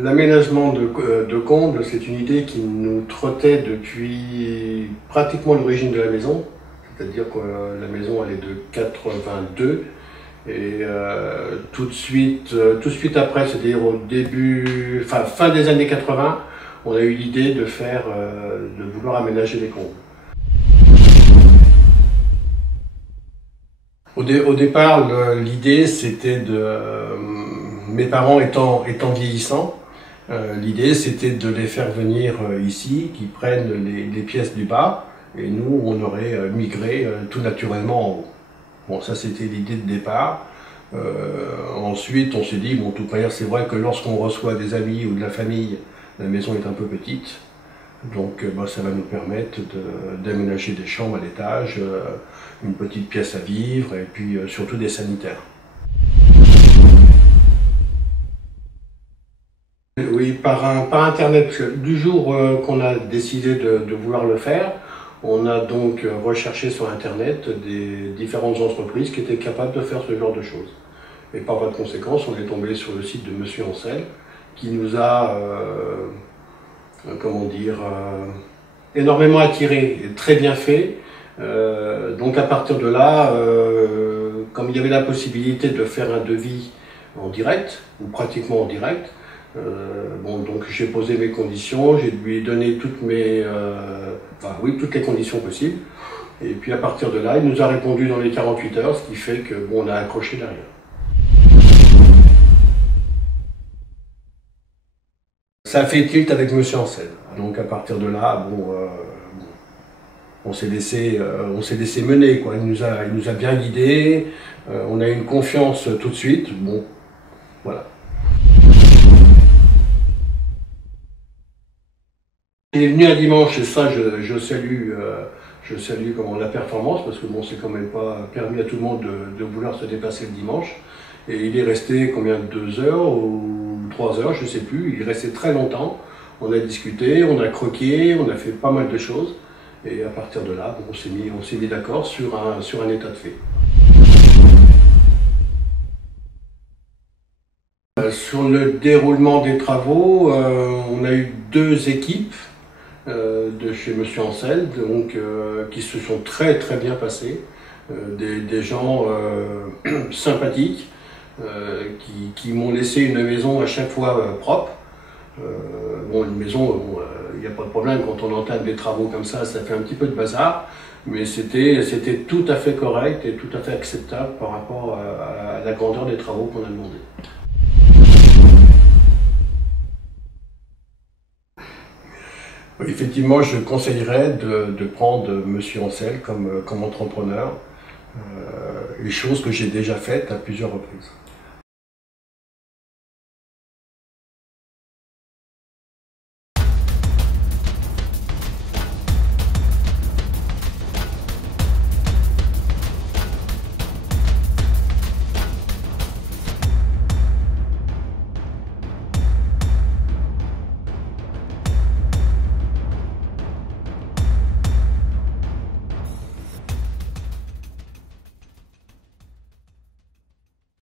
L'aménagement de combles, c'est une idée qui nous trottait depuis pratiquement l'origine de la maison. C'est-à-dire que la maison elle est de 82 et tout de suite après, c'est-à-dire au début, fin des années 80, on a eu l'idée de vouloir aménager les combles. Au départ, l'idée c'était mes parents étant vieillissants, l'idée c'était de les faire venir ici, qu'ils prennent les pièces du bas, et nous on aurait migré tout naturellement en haut. Bon, ça c'était l'idée de départ. Ensuite on s'est dit, bon, de toute manière c'est vrai que lorsqu'on reçoit des amis ou de la famille, la maison est un peu petite. Donc ça va nous permettre d'aménager des chambres à l'étage, une petite pièce à vivre et puis surtout des sanitaires. Oui, par internet, du jour qu'on a décidé de vouloir le faire, on a donc recherché sur internet des différentes entreprises qui étaient capables de faire ce genre de choses. Et par voie de conséquence, on est tombé sur le site de Monsieur Ancel qui nous a énormément attiré et très bien fait. Donc à partir de là, comme il y avait la possibilité de faire un devis en direct, ou pratiquement en direct, donc j'ai posé mes conditions, j'ai lui donné toutes les conditions possibles. Et puis à partir de là, il nous a répondu dans les 48 heures, ce qui fait que on a accroché derrière. Ça a fait tilt avec Monsieur Ancel. Donc à partir de là, on s'est laissé mener, quoi. Il nous a bien guidés, on a eu une confiance tout de suite. Bon, voilà. Il est venu un dimanche et ça, je salue la performance parce que bon, c'est quand même pas permis à tout le monde de vouloir se dépasser le dimanche. Et il est resté combien, 2 heures ou 3 heures, je sais plus. Il est resté très longtemps. On a discuté, on a croqué, on a fait pas mal de choses. Et à partir de là, on s'est mis d'accord sur un état de fait. Sur le déroulement des travaux, on a eu 2 équipes de chez Monsieur Ancel, donc qui se sont très bien passées, des gens sympathiques, qui m'ont laissé une maison à chaque fois propre. Une maison, il n'y a pas de problème, quand on entame des travaux comme ça fait un petit peu de bazar, mais c'était tout à fait correct et tout à fait acceptable par rapport à la grandeur des travaux qu'on a demandé. Effectivement, je conseillerais de prendre Monsieur Ancel comme entrepreneur, les choses que j'ai déjà faites à plusieurs reprises.